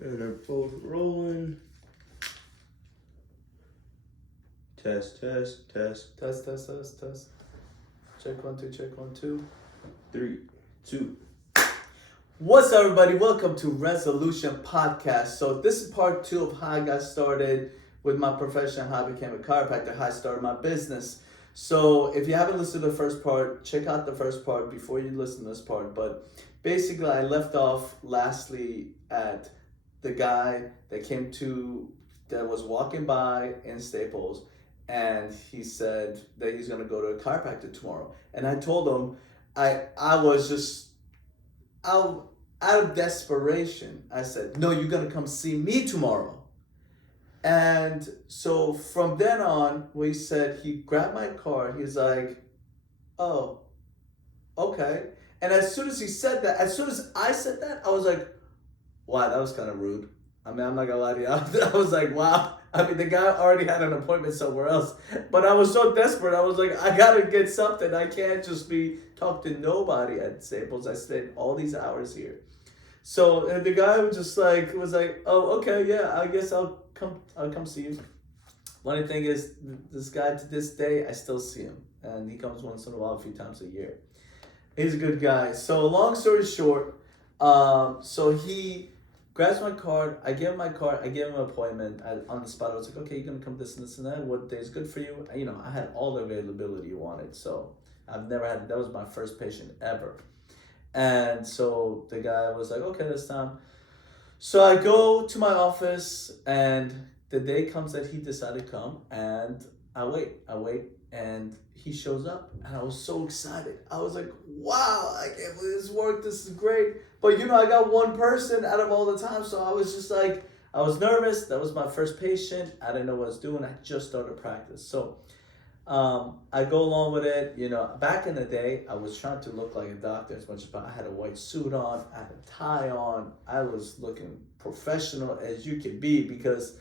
And they're both rolling. Test. Test. Check 1 2. Check 1 2. 3, 2. What's up, everybody? Welcome to Resolution Podcast. So this is part 2 of how I got started with my profession, how I became a chiropractor, how I started my business. So if you haven't listened to the first part, check out the first part before you listen to this part. But basically, I left off lastly at the guy that was walking by in Staples, and he said that he's gonna go to a chiropractor tomorrow. And I told him I was just out of desperation. I said, "No, you're gonna come see me tomorrow." And so from then on, we said he grabbed my card. He's like, "Oh, okay." And as soon as he said that, as soon as I said that, I was like, wow, that was kind of rude. I mean, I'm not gonna lie to you. I was like, wow. I mean, the guy already had an appointment somewhere else. But I was so desperate. I was like, I gotta get something. I can't just be talk to nobody at Staples. I spent all these hours here. So and the guy was like, oh, okay, yeah, I guess I'll come see you. Funny thing is, this guy to this day, I still see him. And he comes once in a while, a few times a year. He's a good guy. So long story short, so he grabs my card. I give him my card. I give him an appointment on the spot. I was like, okay, you're gonna come this and this and that. What day is good for you? You know, I had all the availability you wanted. So I've never had. That was my first patient ever. And so the guy was like, okay, this time. So I go to my office, and the day comes that he decided to come, and I wait, and he shows up, and I was so excited. I was like, wow, I can't believe this worked. This is great. But you know, I got one person out of all the time, so I was just like, I was nervous. That was my first patient. I didn't know what I was doing. I just started practice. So I go along with it. You know, back in the day, I was trying to look like a doctor as much as I had a white suit on, I had a tie on. I was looking professional as you could be, because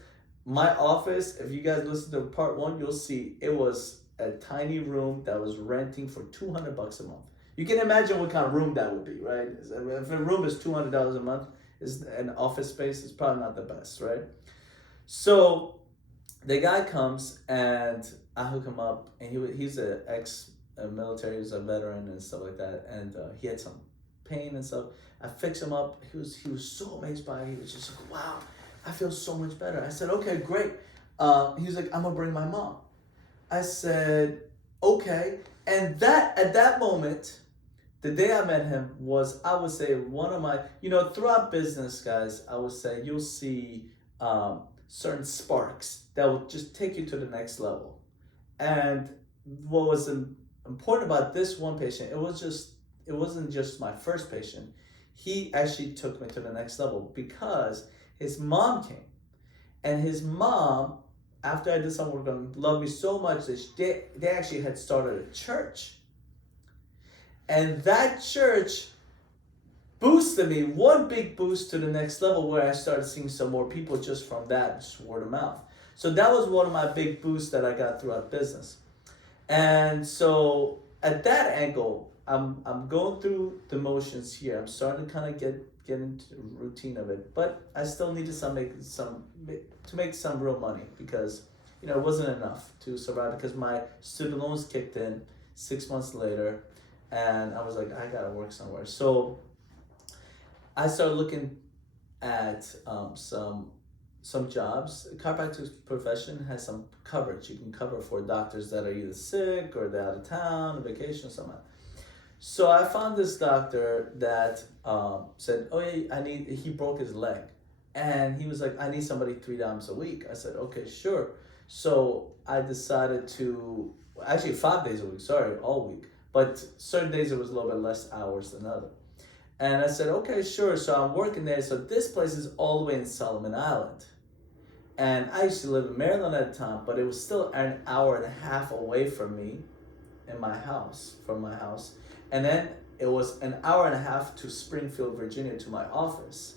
my office, if you guys listen to part 1, you'll see it was a tiny room that was renting for $200 a month. You can imagine what kind of room that would be, right? If a room is $200 a month, is an office space, it's probably not the best, right? So the guy comes, and I hook him up, and he's an ex-military, he's a veteran and stuff like that, and he had some pain and stuff. I fix him up. He was so amazed by it. He was just like, wow, I feel so much better. I said, okay, great. He was like, I'm gonna bring my mom. I said, okay. And at that moment, the day I met him was, I would say, one of my, throughout business, guys, I would say you'll see certain sparks that will just take you to the next level. And what was important about this one patient, it wasn't just my first patient. He actually took me to the next level because his mom came. And his mom, after I did some work on him, loved me so much that they actually had started a church. And that church boosted me, one big boost to the next level, where I started seeing some more people just from that, just word of mouth. So that was one of my big boosts that I got throughout business. And so at that angle, I'm going through the motions here. I'm starting to kind of get into the routine of it, but I still needed to make some real money, because it wasn't enough to survive, because my student loans kicked in 6 months later, and I was like, I gotta work somewhere. So I started looking at some jobs. Chiropractic profession has some coverage. You can cover for doctors that are either sick or they're out of town, on vacation, or something. So I found this doctor that said, oh, yeah, he broke his leg. And he was like, I need somebody 3 times a week. I said, okay, sure. So I decided to, actually 5 days a week, sorry, all week. But certain days it was a little bit less hours than other. And I said, okay, sure. So I'm working there. So this place is all the way in Solomon Island. And I used to live in Maryland at the time, but it was still an hour and a half away from me from my house. And then it was an hour and a half to Springfield, Virginia, to my office.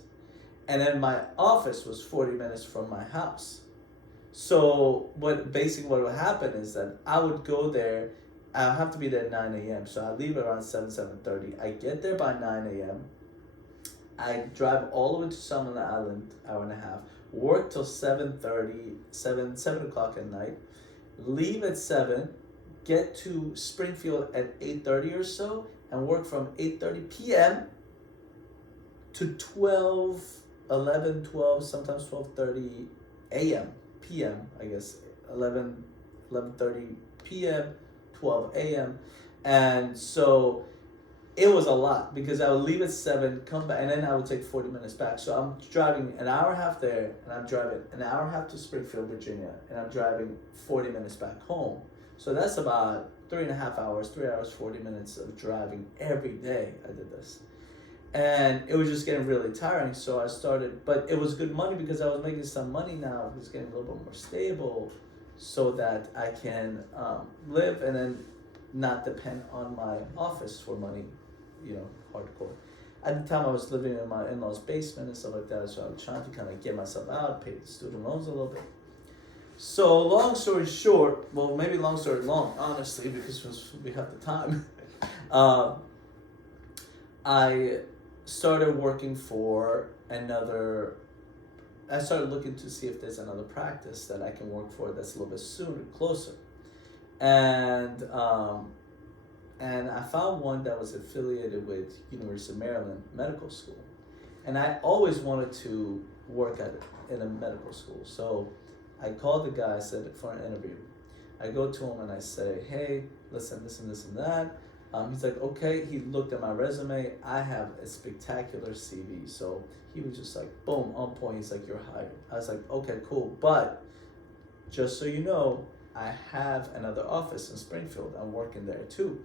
And then my office was 40 minutes from my house. So what would happen is that I would go there. I have to be there at 9 a.m. So I leave around 7:30. I get there by 9 a.m. I drive all the way to Summer Island, hour and a half. Work till 7 o'clock at night. Leave at 7. Get to Springfield at 8:30 or so, and work from 8:30 p.m. to 12, 11, 12, sometimes 12:30 a.m. p.m. I guess 11:30 p.m. 12 a.m. And so it was a lot because I would leave at 7, come back, and then I would take 40 minutes back. So I'm driving an hour and a half there, and I'm driving an hour and a half to Springfield, Virginia, and I'm driving 40 minutes back home. So that's about 3.5 hours, 3 hours, 40 minutes of driving every day. I did this. And it was just getting really tiring. So I started, but it was good money because I was making some money now. It was getting a little bit more stable so that I can live and then not depend on my office for money, hardcore. At the time I was living in my in-laws' basement and stuff like that, so I was trying to kind of get myself out, pay the student loans a little bit. So long story short, well, maybe long story long, honestly, because we have the time. I started working for I started looking to see if there's another practice that I can work for that's a little bit closer. And I found one that was affiliated with University of Maryland Medical School. And I always wanted to work in a medical school. So I called the guy, I said, for an interview. I go to him and I say, hey, listen, this and this and that. He's like, okay. He looked at my resume. I have a spectacular CV. So he was just like, boom, on point. He's like, you're hired. I was like, okay, cool. But just so you know, I have another office in Springfield. I'm working there too.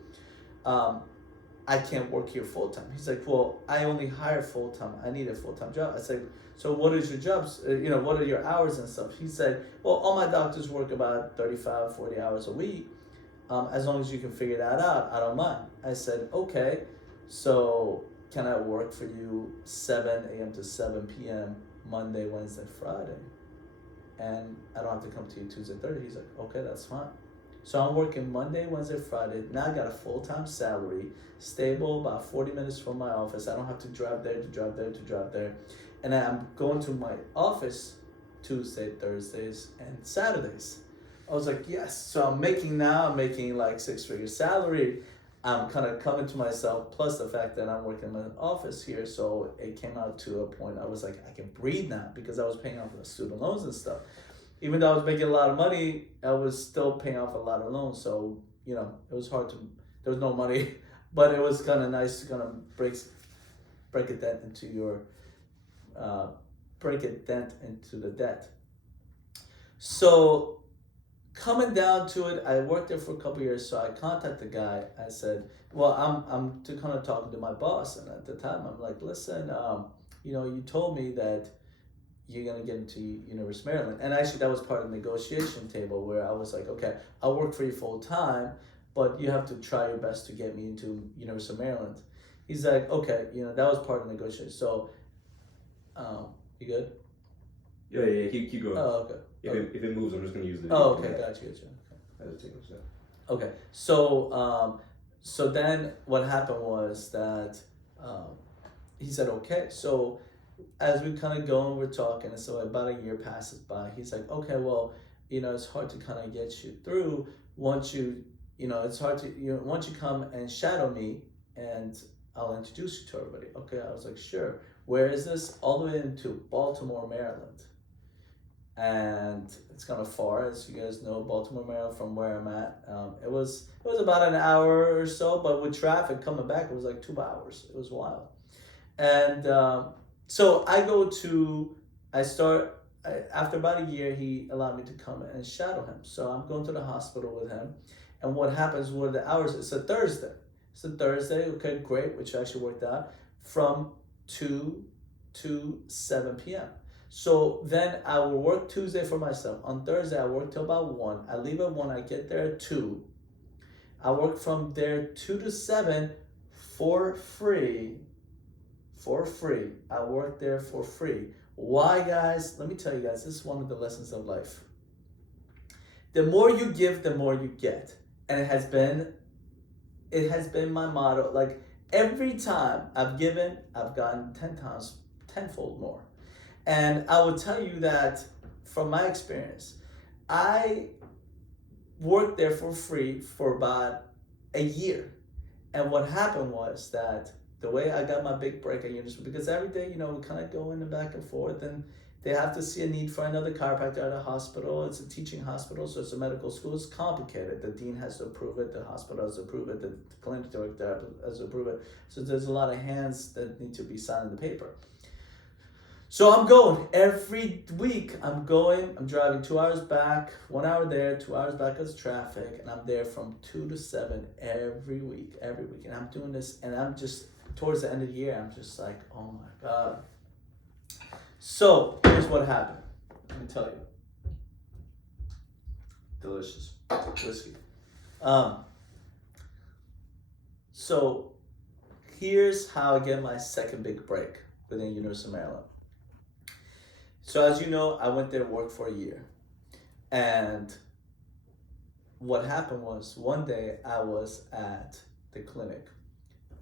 I can't work here full time. He's like, well, I only hire full time. I need a full time job. I said, so what is your jobs? What are your hours and stuff? He said, well, all my doctors work about 35, 40 hours a week. As long as you can figure that out, I don't mind. I said, okay, so can I work for you 7 a.m. to 7 p.m. Monday, Wednesday, Friday? And I don't have to come to you Tuesday, Thursday. He's like, okay, that's fine. So I'm working Monday, Wednesday, Friday. Now I got a full-time salary, stable, about 40 minutes from my office. I don't have to drive there. And then I'm going to my office Tuesday, Thursdays, and Saturdays. I was like, yes. So I'm making like 6-figure salary. I'm kind of coming to myself, plus the fact that I'm working in an office here. So it came out to a point I was like, I can breathe now because I was paying off the student loans and stuff. Even though I was making a lot of money, I was still paying off a lot of loans. So, it was hard there was no money, but it was kind of nice to kind of break a dent into the debt. So coming down to it, I worked there for a couple years, so I contacted the guy. I said, well, I'm to kind of talking to my boss, and at the time I'm like, listen, you told me that you're gonna get into University of Maryland, and actually that was part of the negotiation table where I was like, okay, I'll work for you full time, but you have to try your best to get me into University of Maryland. He's like, okay, that was part of the negotiation. So, you good? Yeah, keep going. Oh, okay. If it moves, I'm just gonna use the. Oh, okay, gotcha. Okay, so then what happened was that he said, okay, so as we kind of go and we're talking, and so about a year passes by, he's like, okay, well, it's hard to kind of get you through once you, it's hard to, once you come and shadow me and I'll introduce you to everybody. Okay, I was like, sure. Where is this? All the way into Baltimore, Maryland. And it's kind of far, as you guys know, Baltimore, Maryland, from where I'm at. It was about an hour or so, but with traffic coming back, it was like 2 hours. It was wild. And so after about a year, he allowed me to come and shadow him. So I'm going to the hospital with him. And what happens were the hours, it's a Thursday, okay, great, which actually worked out, from 2 to 7 p.m. So then I will work Tuesday for myself. On Thursday, I work till about 1. I leave at 1, I get there at 2. I work from there 2 to 7 for free. I work there for free. Why, guys? Let me tell you guys, this is one of the lessons of life. The more you give, the more you get. And it has been my motto. Like, Every time I've given, I've gotten 10 times, tenfold more. And I will tell you that from my experience, I worked there for free for about a year. And what happened was that the way I got my big break at Ystrap, because every day, we kind of go in and back and forth, and they have to see a need for another chiropractor at a hospital. It's a teaching hospital, so it's a medical school. It's complicated. The dean has to approve it, the hospital has to approve it, the clinic director has to approve it. So there's a lot of hands that need to be signing the paper. So I'm going every week. I'm driving 2 hours back, 1 hour there, 2 hours back because traffic, and I'm there from 2 to 7 every week. And I'm doing this, and I'm just, towards the end of the year, I'm just like, oh my God. So here's what happened. Let me tell you. Delicious whiskey. So here's how I get my second big break within University of Maryland. So as you know, I went there to work for a year. And what happened was, one day I was at the clinic,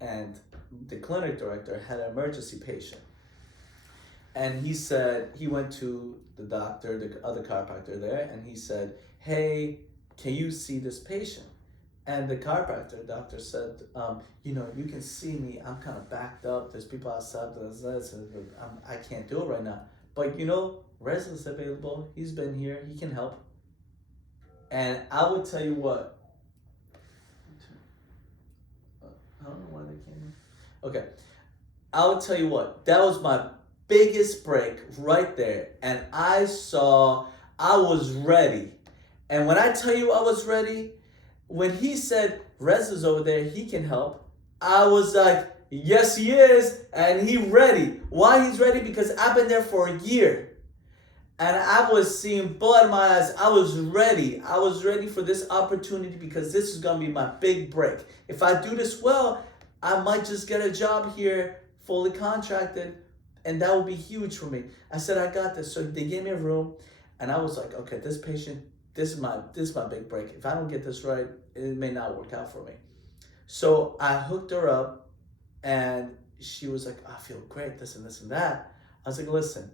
and the clinic director had an emergency patient. And he said, he went to the doctor, the other chiropractor there, and he said, hey, can you see this patient? And the doctor said, you can see me, I'm kind of backed up, there's people outside, I can't do it right now. But Rez is available, he's been here, he can help. And I would tell you what, I don't know why they came in. Okay, I would tell you what, that was my biggest break right there. And I was ready. And when I tell you I was ready, when he said, Rez is over there, he can help, I was like, yes, he is, and he ready. Why he's ready? Because I've been there for a year. And I was seeing blood in my eyes. I was ready. I was ready for this opportunity because this is going to be my big break. If I do this well, I might just get a job here, fully contracted, and that would be huge for me. I said, I got this. So they gave me a room, and I was like, okay, this patient, this is my big break. If I don't get this right, it may not work out for me. So I hooked her up, and she was like, I feel great, this and this and that. I was like, listen,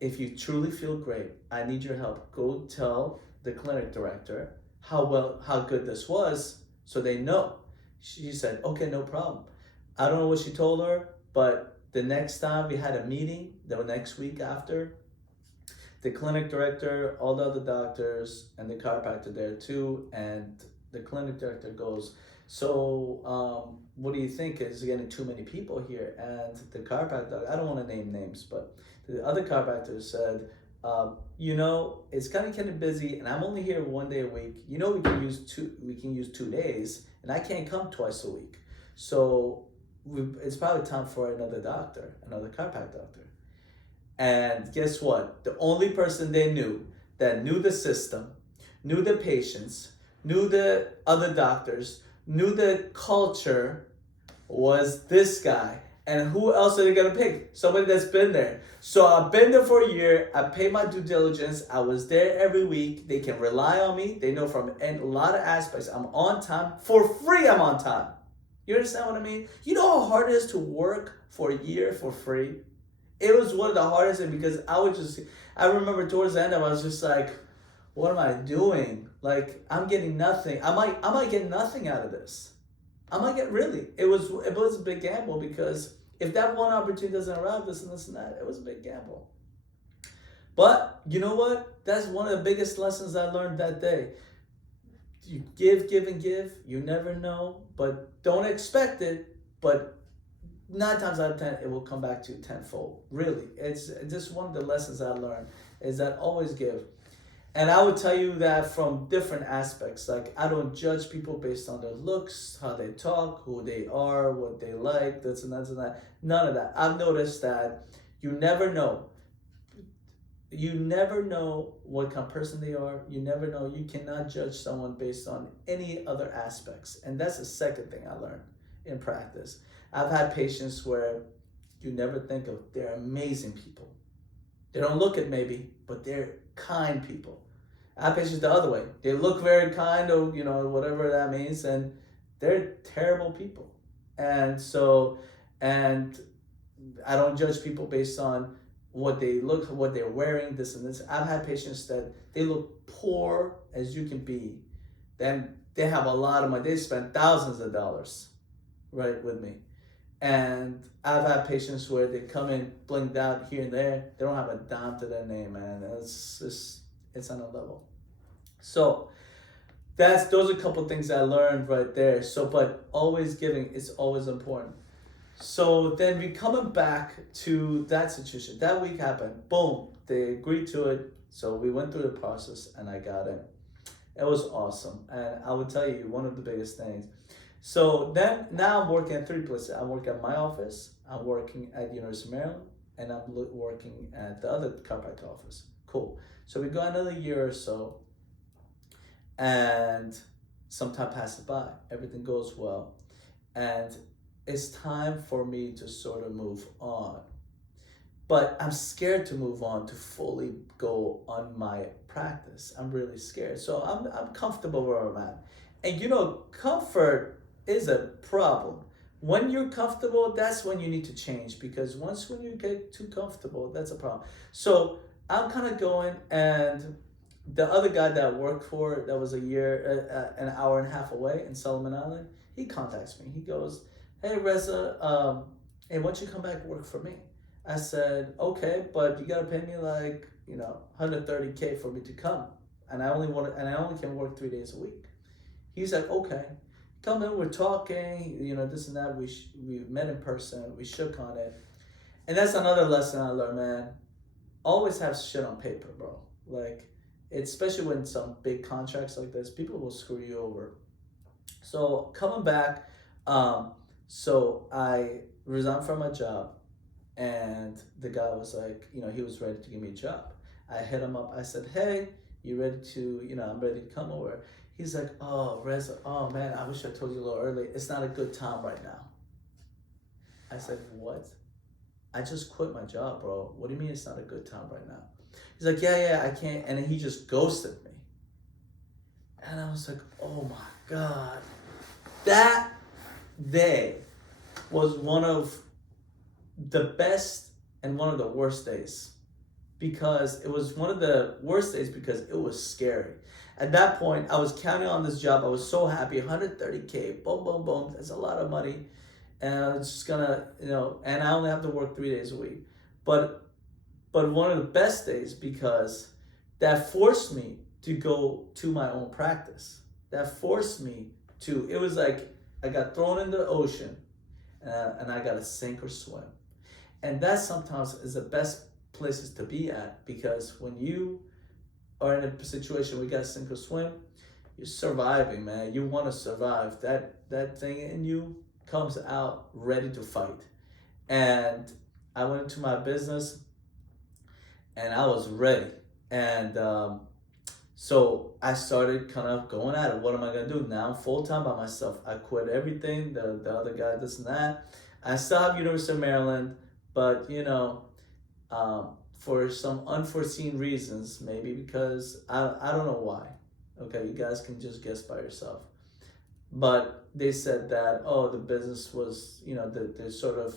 if you truly feel great, I need your help. Go tell the clinic director how good this was, so they know. She said, okay, no problem. I don't know what she told her, but the next time we had a meeting, the next week after, the clinic director, all the other doctors, and the chiropractor there too, and the clinic director goes, so what do you think? Is getting too many people here? And the chiropractor, I don't want to name names, but the other chiropractor said, it's kind of busy, and I'm only here 1 day a week. We can use 2 days, and I can't come twice a week. So it's probably time for another chiropractic doctor. And guess what? The only person they knew that knew the system, knew the patients, knew the other doctors, knew the culture was this guy. And who else are they gonna pick? Somebody that's been there. So I've been there for a year. I paid my due diligence. I was there every week. They can rely on me. They know from a lot of aspects. I'm on time. For free, I'm on time. You understand what I mean? You know how hard it is to work for a year for free? It was one of the hardest things because I remember towards the end, I was just like, what am I doing? Like, I'm getting nothing. I might get nothing out of this. It was a big gamble because if that one opportunity doesn't arrive, this and this and that, it was a big gamble. But you know what? That's one of the biggest lessons I learned that day. You give, and give. You never know, but don't expect it. But 9 times out of 10, it will come back to you tenfold. Really, it's just one of the lessons I learned is that always give. And I would tell you that from different aspects. Like, I don't judge people based on their looks, how they talk, who they are, what they like, this and that and that. None of that. I've noticed that you never know. You never know what kind of person they are. You never know. You cannot judge someone based on any other aspects. And that's the second thing I learned in practice. I've had patients where you never think of, they're amazing people. They don't look it maybe, but they're kind people. I have patients the other way. They look very kind or, whatever that means, and they're terrible people. And I don't judge people based on what they look, what they're wearing, this and this. I've had patients that they look poor as you can be. Then they have a lot of money. They spend thousands of dollars, right, with me. And I've had patients where they come in blinked out here and there. They don't have a dime to their name, man. It's on a level. So those are a couple things I learned right there. So, but always giving is always important. So then we coming back to that situation. That week happened. Boom. They agreed to it. So we went through the process and I got it. It was awesome. And I would tell you one of the biggest things. So then now I'm working at 3 places. I work at my office. I'm working at University of Maryland, and I'm working at the other chiropractic office. Cool. So we go another year or so, and some time passes by. Everything goes well, and it's time for me to sort of move on. But I'm scared to move on to fully go on my practice. I'm really scared. So I'm comfortable where I'm at. And you know, comfort is a problem. When you're comfortable, that's when you need to change, because when you get too comfortable, that's a problem. So I'm kind of going, and the other guy that I worked for, that was a year, an hour and a half away in Solomon Island, he contacts me. He goes, "Hey Reza, hey, why don't you come back and work for me?" I said, "Okay, but you gotta pay me like, $130K for me to come, and I only can work 3 days a week." He's like, "Okay, come in. We're talking, this and that. We met in person. We shook on it, and that's another lesson I learned, man. Always have shit on paper, bro. Like, especially when some big contracts like this, people will screw you over." So coming back, so I resigned from my job. And the guy was like, he was ready to give me a job. I hit him up. I said, "Hey, you ready to, I'm ready to come over." He's like, "Oh, Reza, oh man, I wish I told you a little early. It's not a good time right now." I said, "What?" "I just quit my job, bro. What do you mean it's not a good time right now?" He's like, yeah, I can't. And then he just ghosted me. And I was like, oh my God. That day was one of the best and one of the worst days, because it was one of the worst days because it was scary. At that point, I was counting on this job. I was so happy, 130K, boom, boom, boom. That's a lot of money. And I was just gonna, and I only have to work 3 days a week. But one of the best days, because that forced me to go to my own practice. That forced me to, it was like I got thrown in the ocean and I got to sink or swim. And that sometimes is the best places to be at, because when you are in a situation where you got to sink or swim, you're surviving, man. You want to survive. That thing in you comes out ready to fight. And I went into my business and I was ready. And so I started kind of going at it. What am I going to do? Now I'm full-time by myself. I quit everything, the other guy, this and that. I still have University of Maryland, but for some unforeseen reasons, maybe because I don't know why. Okay, you guys can just guess by yourself. But they said that, the business was, they're sort of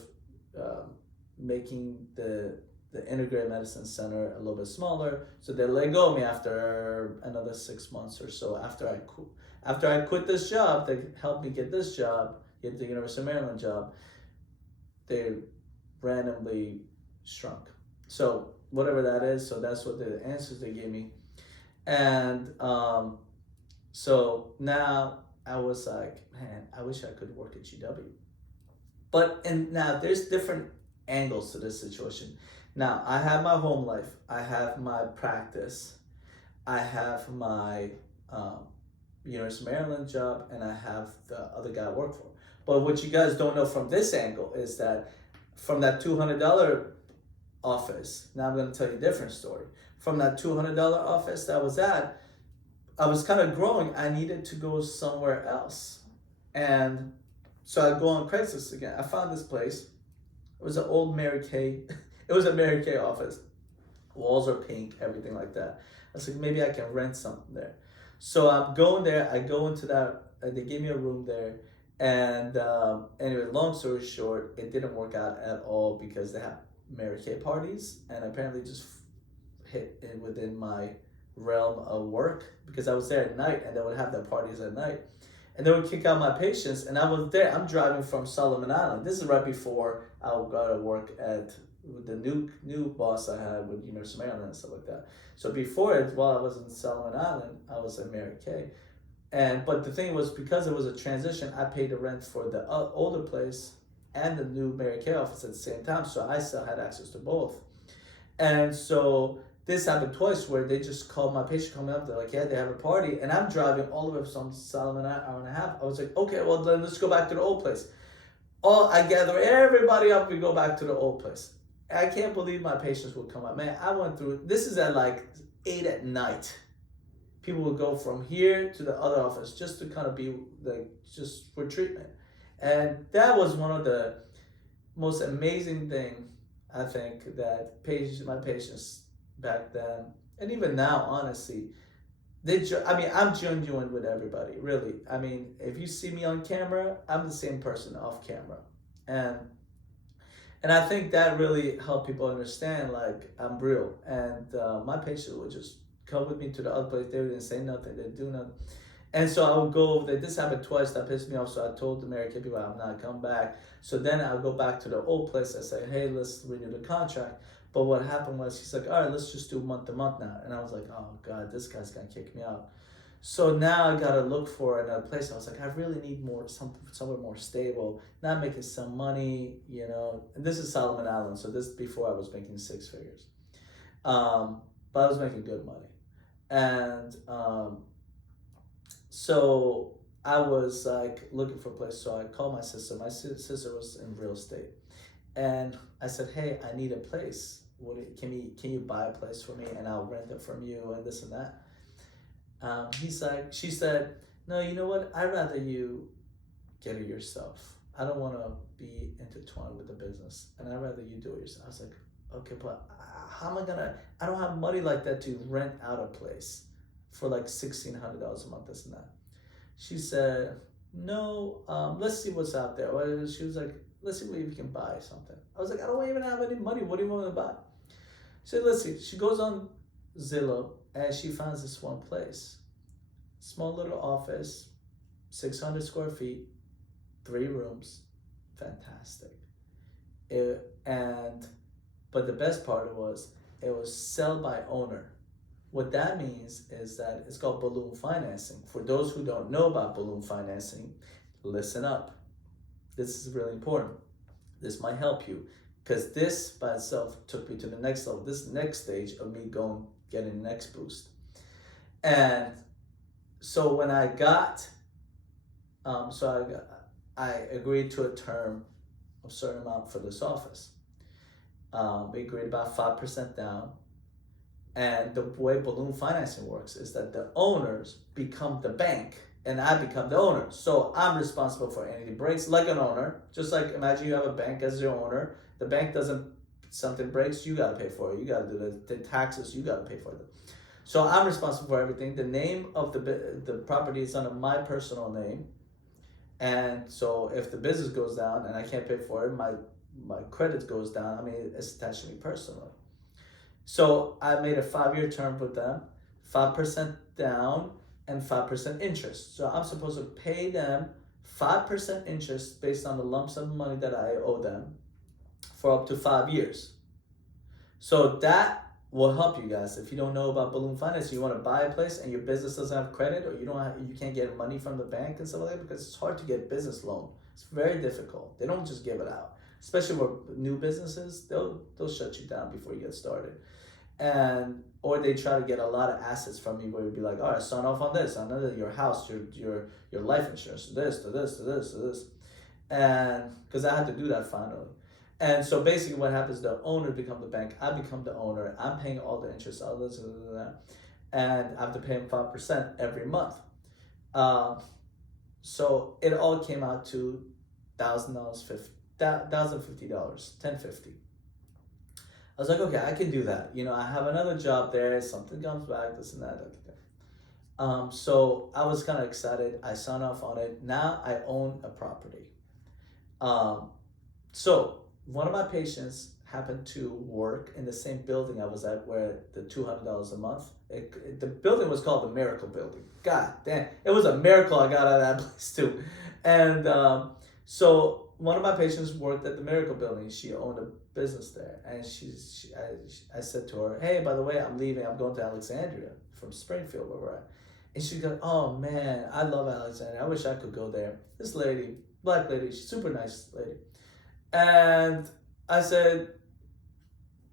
making the integrated medicine center a little bit smaller. So they let go of me after another 6 months or so. After I quit this job, they helped me get this job, get the University of Maryland job. They randomly shrunk. So whatever that is, so that's what the answers they gave me. And so now I was like, man, I wish I could work at GW. And now there's different angles to this situation. Now I have my home life, I have my practice, I have my University of Maryland job, and I have the other guy I work for. But what you guys don't know from this angle is that from that $200 office, now I'm going to tell you a different story. From that $200 office that I was at, I was kind of growing. I needed to go somewhere else. And so I go on Craigslist again. I found this place. It was an old Mary Kay. It was a Mary Kay office. Walls are pink, everything like that. I was like, maybe I can rent something there. So I'm going there. I go into that. They gave me a room there. And anyway, long story short, it didn't work out at all because they have Mary Kay parties, and apparently just hit in within my realm of work because I was there at night, and they would have their parties at night, and they would kick out my patients, and I was there. I'm driving from Solomon Island. This is right before I got to work at the new boss I had with University of Maryland and stuff like that. So before it, while I was in Solomon Island, I was at Mary Kay. But the thing was, because it was a transition, I paid the rent for the older place and the new Mary Kay office at the same time, so I still had access to both. And so this happened twice where they just called my patient coming up. They're like, yeah, they have a party, and I'm driving all the way from Solomon, an hour and a half. I was like, okay, well then let's go back to the old place. I gather everybody up. We go back to the old place. I can't believe my patients would come up. Man, I went through. This is at like 8 at night. People would go from here to the other office just to kind of be like just for treatment. And that was one of the most amazing thing I think that my patients back then, and even now, honestly, I'm genuine with everybody, really. I mean, if you see me on camera, I'm the same person off camera. And I think that really helped people understand, like, I'm real. And my patients would just come with me to the other place. They didn't say nothing. They didn't do nothing. And so I would go over there. This happened twice. That pissed me off. So I told the Mary Kay people, I'm not coming back. So then I would go back to the old place. I say, hey, let's renew the contract. But what happened was, he's like, all right, let's just do month to month now. And I was like, oh God, this guy's gonna kick me out. So now I gotta look for another place. I was like, I really need somewhere more stable, not making some money, And this is Solomon Island, so this is before I was making 6 figures. But I was making good money. And so I was like looking for a place. So I called my sister. My sister was in real estate. And I said, hey, I need a place. Can you buy a place for me and I'll rent it from you and this and that? She said, no, you know what? I'd rather you get it yourself. I don't want to be intertwined with the business, and I'd rather you do it yourself. I was like, okay, but how am I don't have money like that to rent out a place for like $1,600 a month, this and that. She said, no, let's see what's out there. She was like, let's see if we can buy something. I was like, I don't even have any money. What do you want to buy? She said, let's see. She goes on Zillow, and she finds this one place. Small little office, 600 square feet, 3 rooms, fantastic. But the best part was, it was sell by owner. What that means is that it's called balloon financing. For those who don't know about balloon financing, listen up. This is really important. This might help you, because this by itself took me to the next level, this next stage of me getting the next boost. And so when I I agreed to a term of a certain amount for this office. We agreed about 5% down. And the way balloon financing works is that the owners become the bank and I become the owner. So I'm responsible for any breaks like an owner. Just like imagine you have a bank as your owner. The bank something breaks, you got to pay for it. You got to do the taxes, you got to pay for it. So I'm responsible for everything. The name of the property is under my personal name. And so if the business goes down and I can't pay for it, my credit goes down. I mean, it's attached to me personally. So I made a 5-year term with them, 5% down and 5% interest. So I'm supposed to pay them 5% interest based on the lump sum of money that I owe them for up to 5 years. So that will help you guys. If you don't know about balloon finance, you want to buy a place and your business doesn't have credit, or you can't get money from the bank and stuff like that, because it's hard to get business loan. It's very difficult. They don't just give it out, especially for new businesses. They'll shut you down before you get started. Or they try to get a lot of assets from you, where you'd be like, all right, sign off on this, on your house, your life insurance, this, to this, to this, to this. And because I had to do that finally. And so basically what happens, the owner become the bank, I become the owner, I'm paying all the interest, all this, and I have to pay him 5% every month. So it all came out to $1,050, $1,050, $1,050. I was like, okay, I can do that. I have another job there. Something comes back, this and that. So I was kind of excited. I signed off on it. Now I own a property. So one of my patients happened to work in the same building I was at, where the $200 a month. The building was called the Miracle Building. God damn, it was a miracle I got out of that place too. And so one of my patients worked at the Miracle Building. She owned a business there, and I said to her, "Hey, by the way, I'm leaving. I'm going to Alexandria from Springfield, where we're at." And she goes, "Oh man, I love Alexandria. I wish I could go there." This lady, black lady, she's super nice lady. And I said,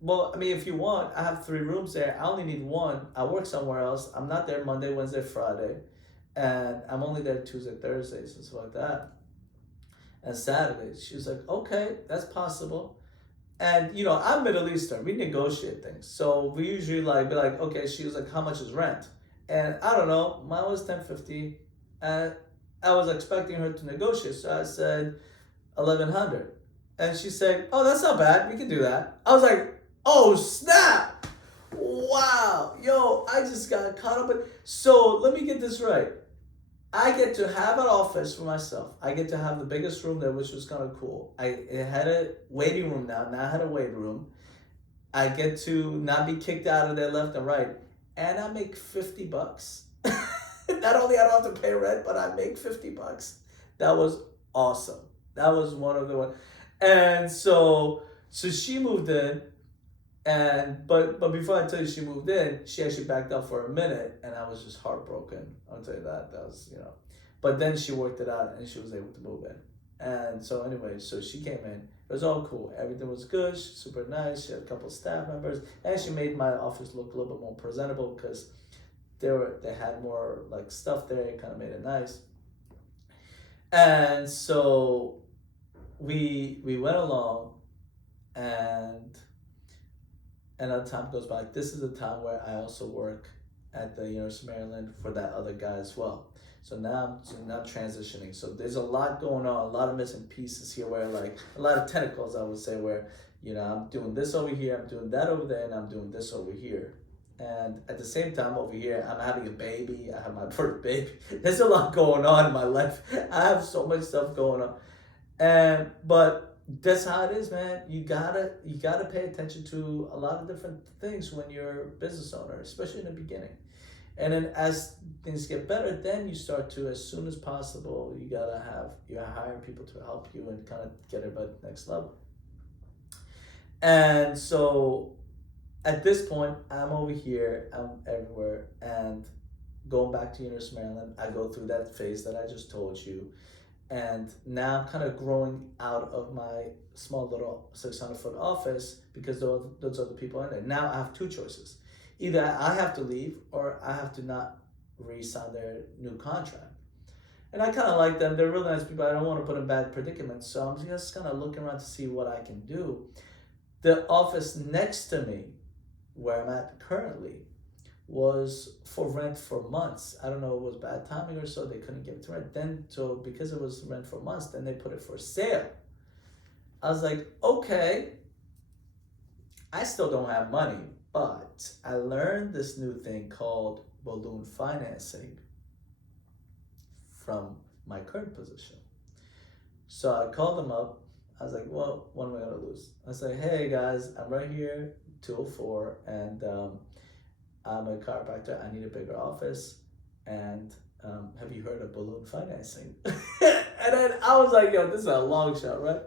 "Well, I mean, if you want, I have 3 rooms there. I only need 1. I work somewhere else. I'm not there Monday, Wednesday, Friday. And I'm only there Tuesday, Thursdays, and stuff like that. And Saturdays." She was like, "Okay, that's possible." And, I'm Middle Eastern. We negotiate things. So we usually be like, okay, she was like, "How much is rent?" And I don't know, mine was $10.50. And I was expecting her to negotiate. So I said $1,100. And she said, "Oh, that's not bad. We can do that." I was like, "Oh, snap. Wow. Yo, I just got caught up in." So let me get this right. I get to have an office for myself. I get to have the biggest room there, which was kind of cool. It had a waiting room now. Now I had a waiting room. I get to not be kicked out of there left and right. And I make $50. Not only I don't have to pay rent, but I make $50. That was awesome. That was one of the ones. And so she moved in, but before I tell you she moved in, she actually backed up for a minute, and I was just heartbroken. I'll tell you that. That was, But then she worked it out, and she was able to move in. And so anyway, so she came in. It was all cool. Everything was good. She's super nice. She had a couple of staff members, and she made my office look a little bit more presentable because they had more stuff there. It kind of made it nice. And so we went along, and as time goes by, this is the time where I also work at the University of Maryland for that other guy as well. So now I'm transitioning. So there's a lot going on, a lot of missing pieces here, where a lot of tentacles, I would say, where I'm doing this over here, I'm doing that over there, and I'm doing this over here. And at the same time over here, I'm having a baby. I have my first baby. There's a lot going on in my life. I have so much stuff going on. But that's how it is, man. You gotta pay attention to a lot of different things when you're a business owner, especially in the beginning. And then as things get better, then you start to, as soon as possible, you hire people to help you and kind of get everybody to the next level. And so at this point, I'm over here, I'm everywhere, and going back to University of Maryland, I go through that phase that I just told you. And now I'm kind of growing out of my small little 600-foot office because those other people are in there. Now I have 2 choices. Either I have to leave or I have to not re-sign their new contract. And I kind of like them. They're really nice people. I don't want to put them in bad predicaments. So I'm just kind of looking around to see what I can do. The office next to me, where I'm at currently, was for rent for months. I don't know, it was bad timing or so, they couldn't give it to rent. Then, so because it was rent for months, then they put it for sale. I was like, okay, I still don't have money, but I learned this new thing called balloon financing from my current position. So I called them up. I was like, well, what am I gonna lose? I was like, hey guys, I'm right here, 204, and I'm a chiropractor. I need a bigger office. And have you heard of balloon financing? And then I was like, yo, this is a long shot, right?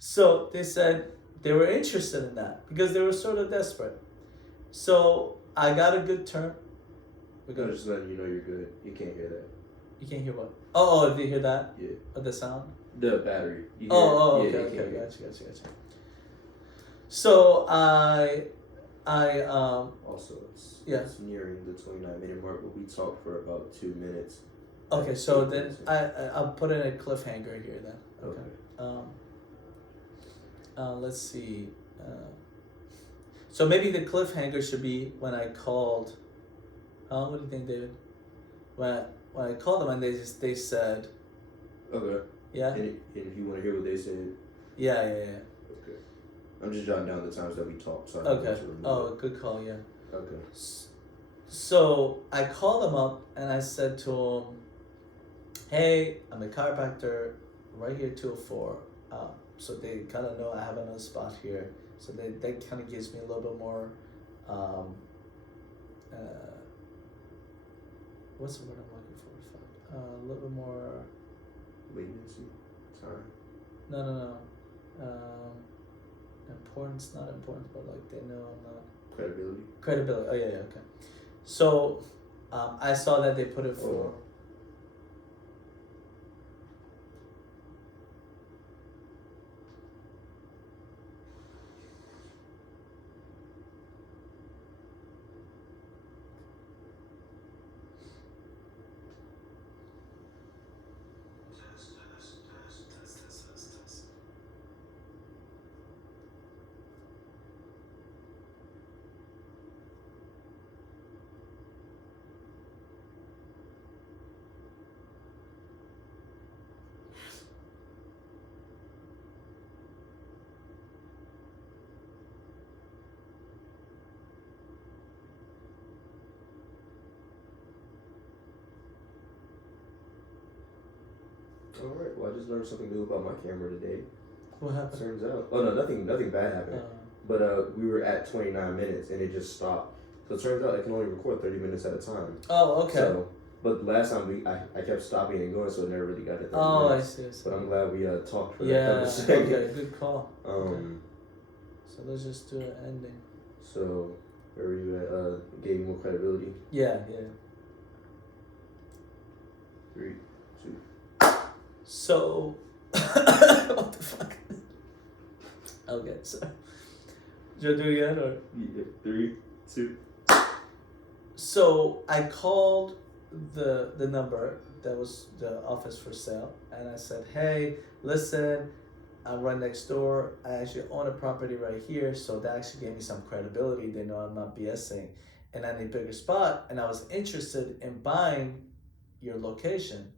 So they said they were interested in that because they were sort of desperate. So I got a good term. I'm just letting you know you're good. You can't hear that. You can't hear what? Oh, did you hear that? Yeah. Oh, the sound? The battery. Okay, gotcha. So Also, it's nearing the 29-minute mark, but we talked for about 2 minutes. Okay, so then I'll put in a cliffhanger here then. Okay. Let's see. So maybe the cliffhanger should be when I called. What do you think, David? When I called them and they said. Okay. Yeah. And if you want to hear what they said. Yeah. Okay. I'm just jotting down the times that we talked. So okay. Oh, good call. Yeah. Okay. So I called him up and I said to him, hey, I'm a chiropractor right here 204. So they kind of know I have another spot here. So that kind of gives me a little bit more, what's the word I'm looking for? A little bit more. Latency. Sorry. No. Importance, not importance, but like they know I'm not. Credibility. Credibility. Oh yeah, okay. So, I saw that they put it for. Alright, well I just learned something new about my camera today. What happened? Turns out, oh no, nothing bad happened. But we were at 29 minutes and it just stopped. So it turns out I can only record 30 minutes at a time. Oh, okay. So, but last time I kept stopping and going, so it never really got to 30 minutes. I see. But I'm glad we talked for that Yeah, couple seconds. okay, good call. Okay. So let's just do an ending. So, where were you at? Gave you more credibility? Yeah. 3, 2. So, what the fuck? Okay, so. Should I do it again or? Yeah, 3, 2. So I called the number that was the office for sale, and I said, hey, listen, I'm right next door. I actually own a property right here, so that actually gave me some credibility. They know I'm not BSing, and I need a bigger spot, and I was interested in buying your location.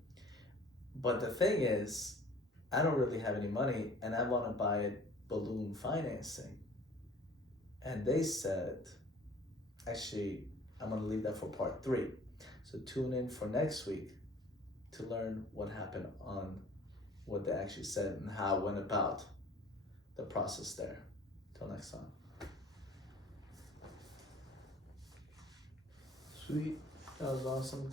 But the thing is, I don't really have any money, and I want to buy it balloon financing. And they said, actually, I'm going to leave that for part 3. So tune in for next week to learn what happened on what they actually said and how it went about the process there. Till next time. Sweet. That was awesome.